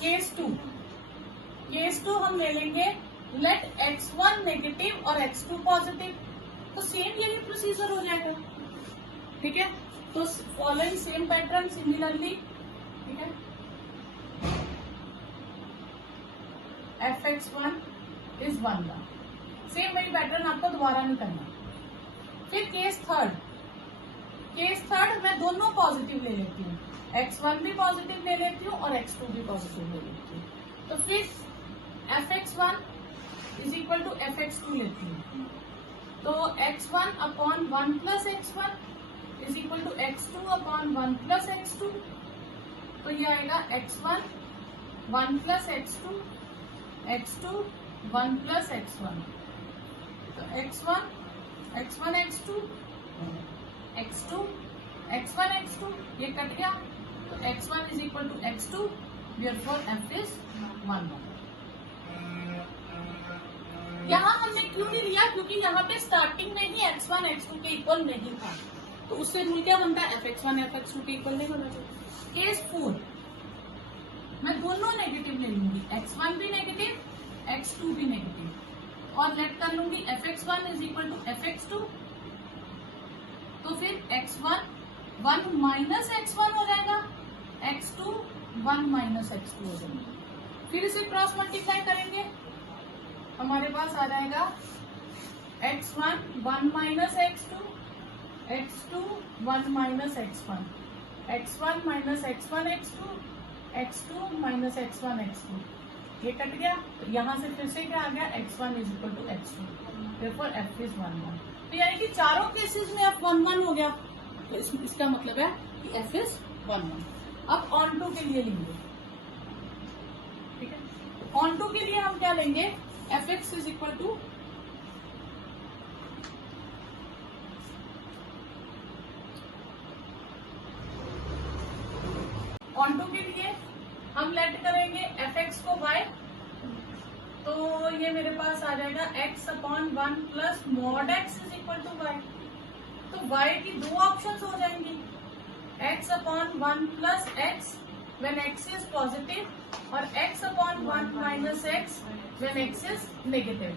Case to हम ले लेंगे लेट x1 नेगेटिव और x2 पॉजिटिव। तो सेम यही प्रोसीजर हो जाएगा, ठीक है। तो फॉलोइंग सेम पैटर्न सिमिलरली, ठीक है। fx1 इज 1, सेम वही पैटर्न आपको दोबारा नहीं करना। फिर केस थर्ड मैं दोनों पॉजिटिव ले लेती हूँ, x1 भी पॉजिटिव ले लेती हूँ और x2 भी पॉजिटिव ले लेती हूँ। तो फिर fx1 is equal to fx2 लेती हूँ। तो x1 upon 1 plus x1 is equal to x2 upon 1 plus x2। तो ये आएगा x1 1 plus x2, x2 1 plus x1। तो x1 x2 x2 x1 x2 ये कट गया। तो x1 is equal to x2, therefore f is 1। यहाँ हमने क्यों नहीं लिया, क्योंकि यहाँ पे स्टार्टिंग में ही x1 x2 के इक्वल नहीं था। तो उससे रूल क्या बनता है, fx1 fx2 के इक्वल नहीं होना चाहिए। केस 4 मैं दोनों नेगेटिव ले लूंगी, x1 भी नेगेटिव x2 भी नेगेटिव, और लेट कर लूंगी fx1 is equal to fx2। तो फिर x1 1 माइनस x1 हो जाएगा, x2 1 माइनस x2 हो जाएगा। फिर इसे क्रॉस मल्टीप्लाई करेंगे, हमारे पास आ जाएगा x1 1 minus x2, x2 1 minus x1, x1 minus x1 x2, x2 minus x1 x2। ये कट गया। तो यहाँ से फिर से क्या आ गया, x1 is equal to x2, therefore f is 1 1। तो यानी कि चारों केसेस में f 1 1 हो गया। तो इसका मतलब है कि f इज 1 1। अब ऑन टू के लिए लेंगे, ठीक है। ऑन टू के लिए हम क्या लेंगे, fx is equal to onto के लिए हम लेट करेंगे fx को y। तो ये मेरे पास आ जाएगा x upon 1 plus mod x is equal to y। तो y की दो ऑप्शंस हो जाएंगी, x upon 1 plus x when x is positive और x upon 1 minus x when x is negative,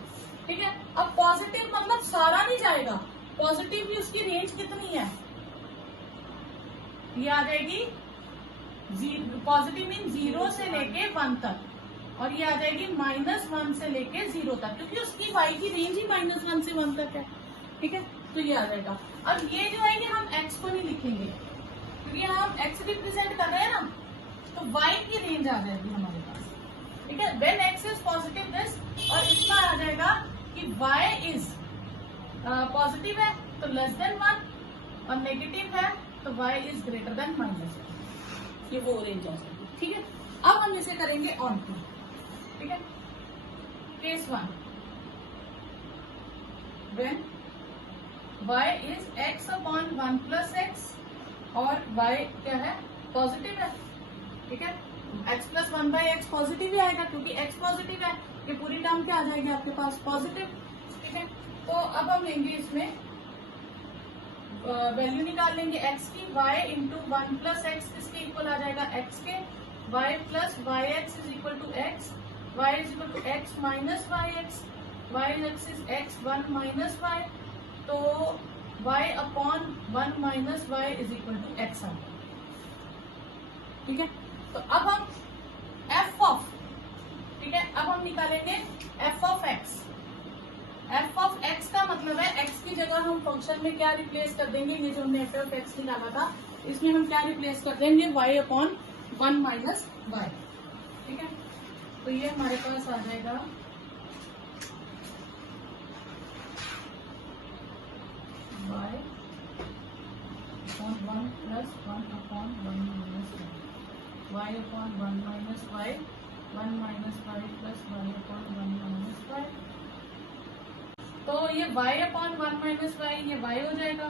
ठीक है। अब पॉजिटिव मतलब सारा नहीं जाएगा, पॉजिटिव भी उसकी रेंज कितनी है, ये आ जाएगी पॉजिटिव मीन 0 से लेके 1 तक, और ये आ जाएगी -1 से लेके 0 तक, क्योंकि उसकी y की रेंज ही -1 से 1 तक है, ठीक है। तो ये आ जाएगा। अब ये जो है कि हम x को नहीं लिखेंगे, क्योंकि हम x रिप्रेजेंट कर रहे हैं ना, तो y की रेंज आ जाएगी हमारे पास, ठीक है। When x is positive this, और इसका आ जाएगा कि y इज पॉजिटिव है तो लेस देन 1, और नेगेटिव है तो y इज ग्रेटर देन -1। ये वो रेंज आ जाएगी, ठीक है। अब हम इसे करेंगे ऑन टू, ठीक है। Case 1 when y is x upon 1 plus x, और y क्या है, पॉजिटिव है, ठीक है। x plus 1 by x positive ही आएगा, क्योंकि x पॉजिटिव है, ये पूरी टर्म क्या आ जाएगी आपके पास, पॉजिटिव, ठीक है। तो अब हम लेंगे इसमें वैल्यू निकाल लेंगे x की, y इंटू 1 प्लस एक्स किसके इक्वल आ जाएगा, x के, y plus Y X is equal to X, y is equal to x minus Y X, Y X is x 1 minus Y, तो y upon 1 minus Y is equal to x आ गया, ठीक है। तो अब हम f of, ठीक है, अब हम निकालेंगे f of x। f of x का मतलब है x की जगह हम फंक्शन में क्या रिप्लेस कर देंगे, ये जो हमने f ऑफ x निकाला था इसमें हम क्या रिप्लेस कर देंगे, y अपॉन 1 माइनस वाई, ठीक है। तो ये हमारे पास आ जाएगा y upon 1 plus 1 upon 1 minus Y, y upon 1 minus Y, 1 minus Y plus y upon 1 minus Y. तो ये y अपॉन 1 माइनस वाई, ये y हो जाएगा,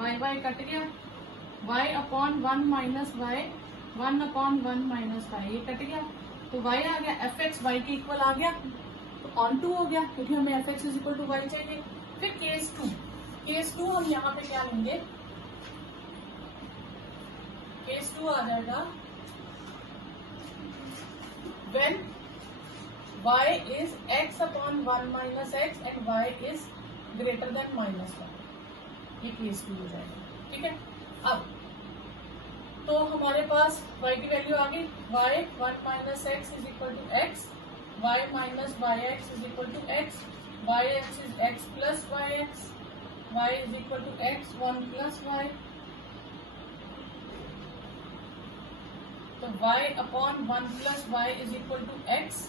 y कट गया, y upon 1 minus Y, 1 upon 1 minus Y, ये cut गया, तो y आ गया, fx y के इक्वल आ गया, तो ऑन टू हो गया, क्योंकि हमें fx is equal to y चाहिए। फिर केस टू हम यहाँ पे क्या लेंगे, केस 2 आ जाएगा when y is x upon 1 minus x and y is greater than -1, ये केस भी हो जाएगा. ठीक है. अब तो हमारे पास y की वैल्यू आ गई. y 1 minus x is equal to x, y minus yx is equal to x, yx is x plus yx, y is equal to x 1 plus y. तो y upon 1 plus y is equal to x.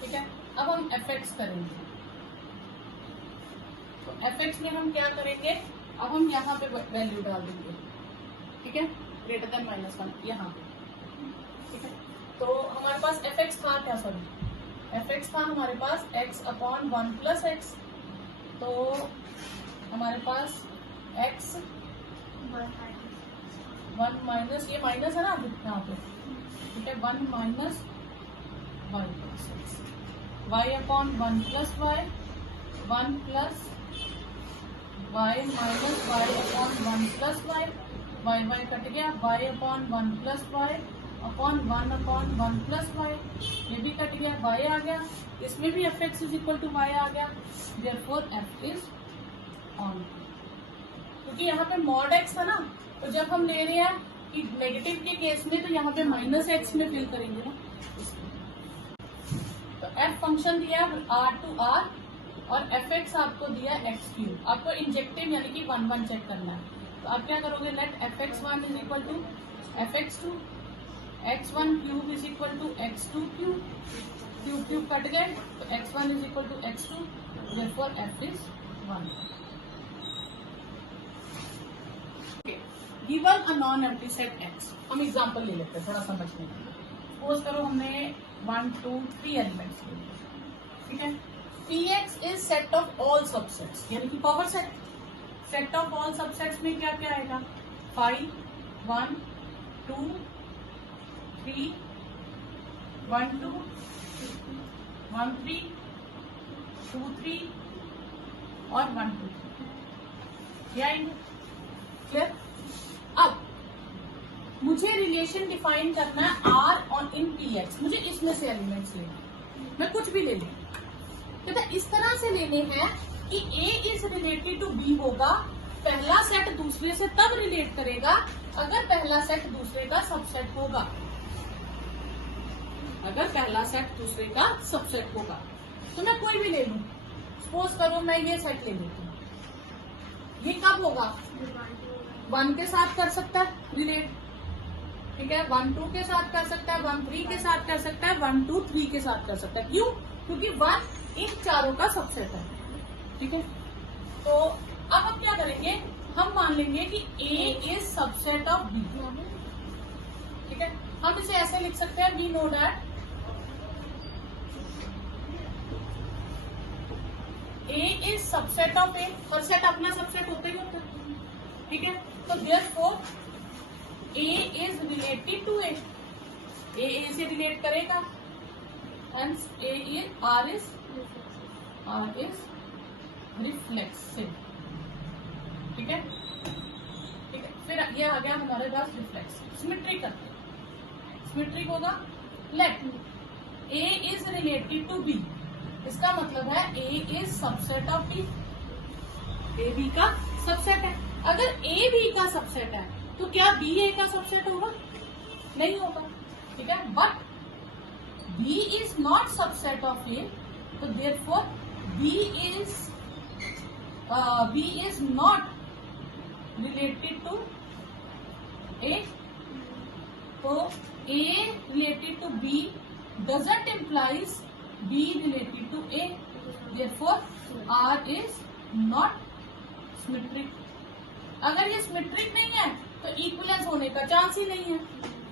ठीक है. अब हम fx करेंगे. तो fx में हम क्या करेंगे, अब हम यहाँ पे वैल्यू डाल देंगे. ठीक है. ग्रेटर देन -1 यहाँ पे. ठीक है. तो हमारे पास fx था क्या, सॉरी fx था हमारे पास x अपॉन 1 प्लस x. तो हमारे पास x 1 माइनस, ये माइनस है ना यहाँ पे. ठीक है. 1 minus y plus x, y upon 1 plus y, 1 plus y minus y upon 1 plus y, y cut गया, y upon 1 plus y upon 1 upon 1 plus y, ये भी कट गया, y आ गया. इसमें भी fx is equal to y आ गया. Therefore f is on. क्योंकि यहाँ पे मॉड x था ना, तो जब हम ले रहे हैं कि नेगेटिव के केस में, तो यहाँ पे -x में फिल करेंगे ना. तो f फंक्शन दिया r टू r और fx आपको दिया x क्यूब. आपको इंजेक्टिव यानी कि 1 1 चेक करना है. तो आप क्या करोगे, let fx1 is equal to fx2, x1 cube is equal to x2 cube, cube cube cut गए, तो x1 is equal to x2. Therefore f is 1. Given a non empty set x. हम example ले लेते हैं थोड़ा समझने के लिए. सपोज करो हमने 1 2 3 एलिमेंट्स ले लिए. ठीक है. Px is set of all subsets, यानी कि power set. Set of all subsets में क्या क्या आएगा, 5 1 2 3 1 2 1 3 2 3 और 1 2 3. ये आएंगे. क्लियर. अब मुझे रिलेशन डिफाइन करना है r ऑन इन px. मुझे इसमें से एलिमेंट्स लेने, मैं कुछ भी ले लूं. तो इस तरह से लेने हैं कि a is related to b होगा. पहला सेट दूसरे से तब रिलेट करेगा अगर पहला सेट दूसरे का सबसेट होगा. अगर पहला सेट दूसरे का सबसेट होगा तो मैं कोई भी ले लूं. सपोज करो मैं ये सेट ले लेती हूँ. ये कब होगा, 1 के साथ कर सकता है रिलेट. ठीक है. 1 2 के साथ कर सकता है, 1 3 के साथ कर सकता है, 1 2 3 के साथ कर सकता है. क्यों? क्योंकि 1 इन चारों का सबसेट है. ठीक है. तो अब हम क्या करेंगे, हम मान लेंगे कि A is subset of B. ठीक है. हम इसे ऐसे लिख सकते हैं, we know that A is subset of A. हर सेट अपना सबसेट होते ही होता है. ठीक है. तो therefore A is related to A. A से रिलेट करेगा. Hence R is reflexive. ठीक है. ठीक है. फिर ये आ गया हमारे पास रिफ्लेक्सिव. सिमेट्रिक करते हैं. सिमेट्रिक होगा, let A is related to B. इसका मतलब है A is subset of B. A B का सबसेट है. अगर A B का सबसेट है तो क्या B A का सबसेट होगा? नहीं होगा. ठीक है. But B is not subset of A, so therefore B is not related to A. So A related to B doesn't implies B related to A. Therefore R is not symmetric. अगर ये symmetric नहीं है तो equivalence होने का chance ही नहीं है.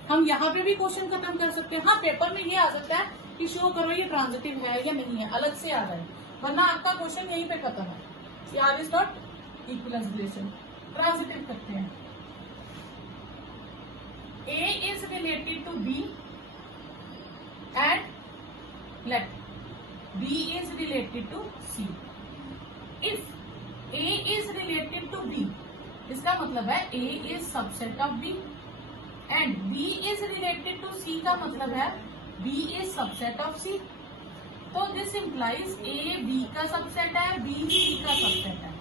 हम यहाँ पे भी क्वेश्चन खत्म कर सकते हैं. हाँ, पेपर में ये आ सकता है कि शो करो ये ट्रांजिटिव है या नहीं है, अलग से आ रहा है, वरना आपका क्वेश्चन यहीं पे खत्म है. R is not equivalence relation. Transitive करते हैं. A is related to B and let B is related to C. If A is related to B, इसका मतलब है A is subset of B and B is related to C का मतलब है B is subset of C, तो this implies A B का subset है, B C का सबसेट है,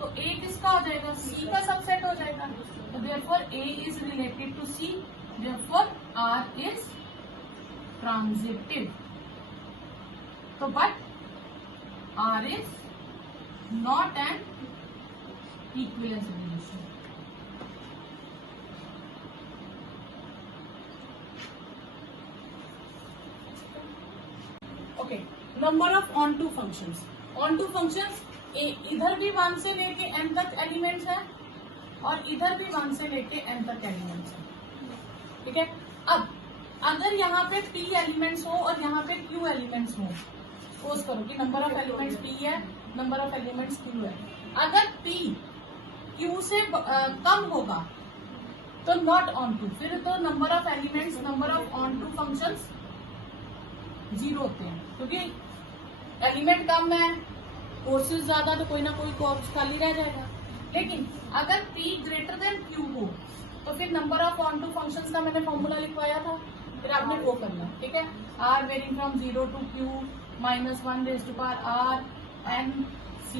तो ए किसका हो जाएगा, सी का सबसेट हो जाएगा, तो therefore A is related to C, therefore R is transitive, तो but R is not an equivalence relation. Okay, number of onto functions, onto functions इधर भी 1 से लेके n तक एलिमेंट्स है और इधर भी 1 से लेके n तक एलिमेंट्स है, ठीक है। अब अगर यहाँ पे p एलिमेंट्स हो और यहाँ पे q एलिमेंट्स हो, सपोज करो कि नंबर ऑफ एलिमेंट्स p है, नंबर ऑफ एलिमेंट्स q है, अगर p q से कम होगा तो नॉट ऑन टू, फिर तो number of elements, number of onto functions 0 होते हैं, क्योंकि एलिमेंट कम है, कोर्सेज ज्यादा, तो कोई ना कोई कोर्स खाली रह जाएगा। लेकिन अगर p ग्रेटर देन q हो तो फिर number of onto functions का मैंने फॉर्मूला लिखवाया था, फिर आपने वो करना, ठीक है। r varying from 0 to q -1 raise to power r n c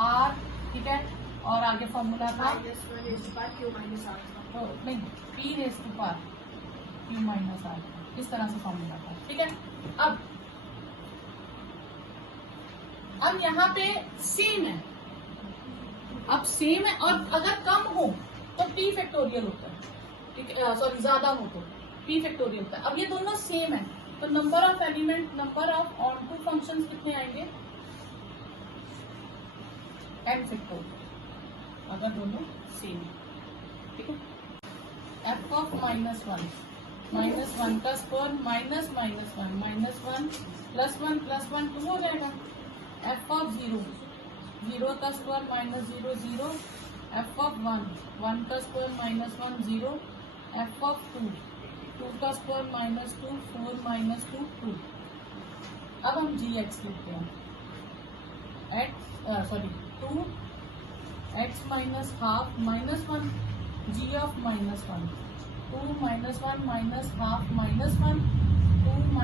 r, ठीक है, और आगे फॉर्मूला था नहीं p raise to power q - r, इस तरह से फॉर्मूला था, ठीक है। अब यहाँ पे सेम है, अब सेम है, और अगर कम हो तो p फैक्टोरियल होता है, ठीक है, सॉरी ज्यादा हो तो p फैक्टोरियल होता है। अब ये दोनों सेम है, तो number of element, number of onto functions कितने आएंगे, n फैक्टोरियल, अगर दोनों सेम है, ठीक है। f ऑफ -1 का स्क्वायर -1 +1 +1 2 हो जाएगा। f ऑफ 0 का स्क्वायर -0 0, f ऑफ 1 का स्क्वायर -1 0, f ऑफ 2 का स्क्वायर -2 4 -2 2। अब हम gx लिखते हैं, 2 x - half -1 g of -1 2 - 1 - half -1 2 -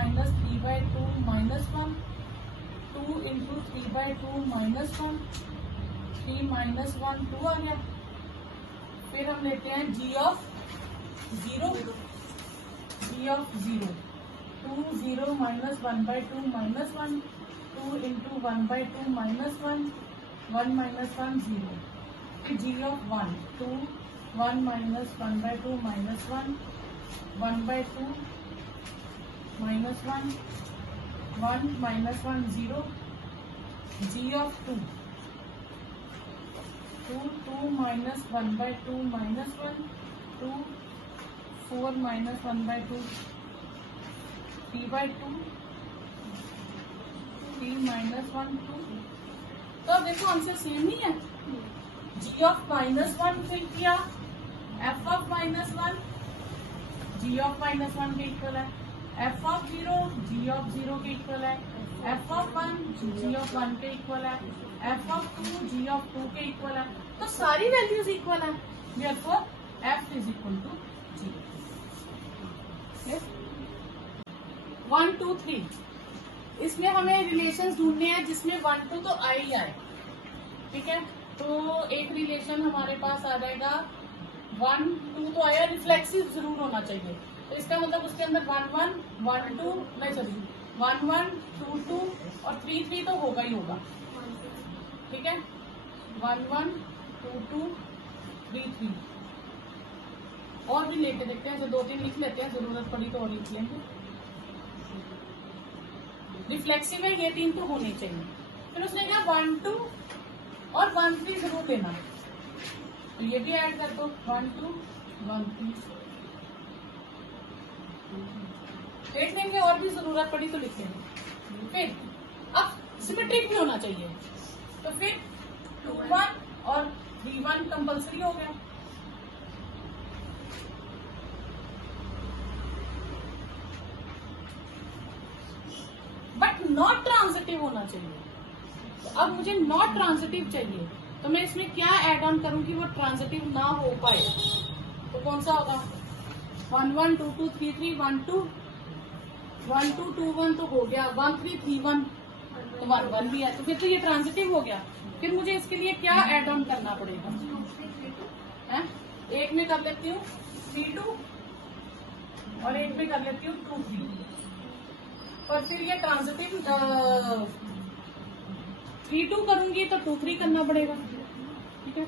3/2 -1 2 into 3/2 -1 3 -1 2 आ गया। फिर हम लेते हैं g ऑफ 0 2 0 -1/2 -1 2 इंटू 1/2 -1 1 -1 0। फिर g ऑफ 1 2 1 -1/2 -1 1/2 -1 1 -1 0। g of 2 2 -1/2 -1 2 4 -1/2 3/2 3 -1 2। तो अब देखो आंसर सेम नहीं है, g ऑफ -1 फिल किया, f ऑफ -1 g ऑफ -1 के इक्वल है, f ऑफ 0 g ऑफ 0 के इक्वल है, f ऑफ 1 g ऑफ 1 के इक्वल है, f ऑफ 2 g ऑफ 2 के इक्वल है, तो सारी वैल्यूज इक्वल है, therefore f is equal to 0। 1 2 3 इसमें हमें रिलेशंस ढूंढने हैं जिसमें 1 2 तो आ ही आए, ठीक है। तो एक रिलेशन हमारे पास आ जाएगा 1 2 तो आया, रिफ्लेक्सिव जरूर होना चाहिए, तो इसका मतलब उसके अंदर 1 1 1 2 नहीं सॉरी 1 1 2 2 और 3 3 तो होगा ही होगा, ठीक है। 1 1 2 2 3 3 और भी लेके देखते हैं, 2-3 लिख लेते हैं, जरूरत पड़ी तो और लिख लेंगे। रिफ्लेक्सिव है, ये 3 तो होने चाहिए। फिर उसने कहा 1 2 और 1 3 जरूर लेना, तो ये भी ऐड कर दो 1 2 1 3 देख लेंगे, और भी जरूरत पड़ी तो लिख लेंगे। फिर अब सिमेट्रिक भी होना चाहिए, तो फिर 2 1 और 3 1 कंपल्सरी हो गया। बट नॉट ट्रांजिटिव होना चाहिए, तो अब मुझे नॉट ट्रांजिटिव चाहिए, तो मैं इसमें क्या ऐड ऑन करूं कि वो ट्रांजिटिव ना हो पाए, तो कौन सा होगा 1 1 2 2 3 3 1 2 1 2 2 1 तो हो गया, 1 3 3 1 तो 1 1 भी है, तो फिर तो ये ट्रांजिटिव हो गया। फिर मुझे इसके लिए क्या ऐड ऑन करना पड़ेगा? है एक में कर लेती हूँ 3 2 और एक में कर लेती हूँ 2 3। और फिर ये ट्रांजिटिव 3 2 करूंगी तो 2 3 करना पड़ेगा। ठीक है,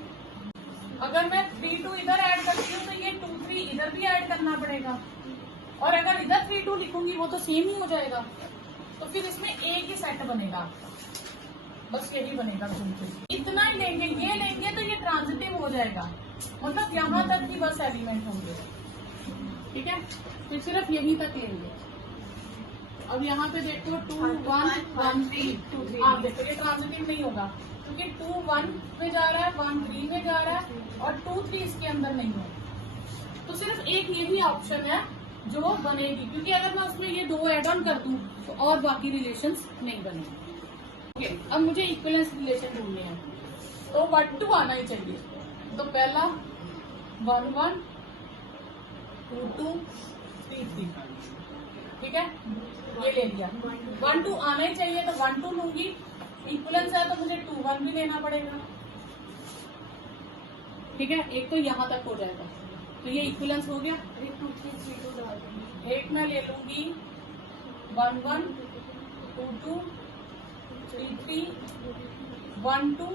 अगर मैं 3 2 इधर ऐड करती हूँ तो ये 2 3 इधर भी ऐड करना पड़ेगा। और अगर इधर 3 2 लिखूंगी वो तो सेम ही हो जाएगा। तो फिर इसमें एक ही सेट बनेगा, बस यही बनेगा। इतना ही लेंगे, ये लेंगे तो ये ट्रांजिटिव हो जाएगा, मतलब यहाँ तक ही बस एलिमेंट होंगे। ठीक है, फिर सिर्फ यहीं तक लेंगे। अब यहाँ पे देखो 2 1 1 3 2 3। हाँ देखो ये ट्रांजिटिव नहीं होगा क्योंकि 2 1 में जा रहा है, 1 3 में जा रहा है और 2 3 इसके अंदर नहीं है। तो सिर्फ एक यही ऑप्शन है जो बनेगी, क्योंकि अगर मैं उसमें ये 2 ऐड ऑन कर दूं तो और बाकी रिलेशंस नहीं बनेंगे। ओके, अब मुझे इक्विवेलेंस रिलेशन ढूंढने हैं, तो 1 2 आना ही चाहिए। तो पहला 1 1 2 2 3 3। ठीक है, ये ले लिया। 1 2 आना ही चाहिए तो 1 2 लूंगी। इक्विवेलेंस है तो मुझे 2 1 भी लेना पड़ेगा। ठीक है, एक तो यहाँ तक हो जाएगा, तो ये इक्विवेलेंस हो गया। 1 2 3 3 2 डाल देंगे। एक मैं ले लूंगी 1 1 2 2 3 3 1 2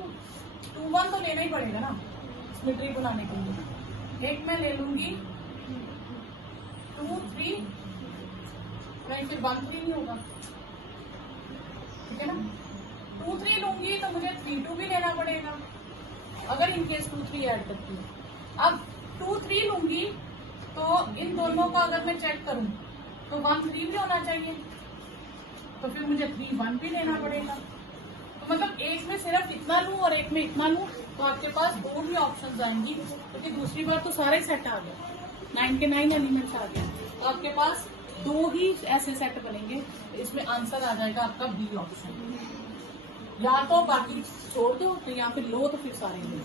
2 1 तो लेना ही पड़ेगा ना सिमेट्री बनाने के लिए। एक मैं ले लूंगी 2 3 नहीं, फिर 1 3 नहीं होगा। ठीक है ना, 2 3 लूंगी तो मुझे 3 2 भी लेना पड़ेगा अगर इनकेस 2 3 ऐड करती हूँ। अब 2 3 लूंगी तो इन दोनों का अगर मैं चेक करूं तो 1 3 भी होना चाहिए, तो फिर मुझे 3 1 भी लेना पड़ेगा। तो मतलब एक में सिर्फ इतना लूं और एक में इतना लूं तो आपके पास 2 ही ऑप्शंस आएंगी, क्योंकि दूसरी बार तो सारे सेट आ गए, 9 के 9 एलिमेंट्स आ गए। तो आपके पास 2 ही ऐसे सेट बनेंगे, तो इसमें आंसर आ जाएगा आपका बी ऑप्शन। या तो बाकी छोड़ दो तो या फिर लो तो फिर सारे लो।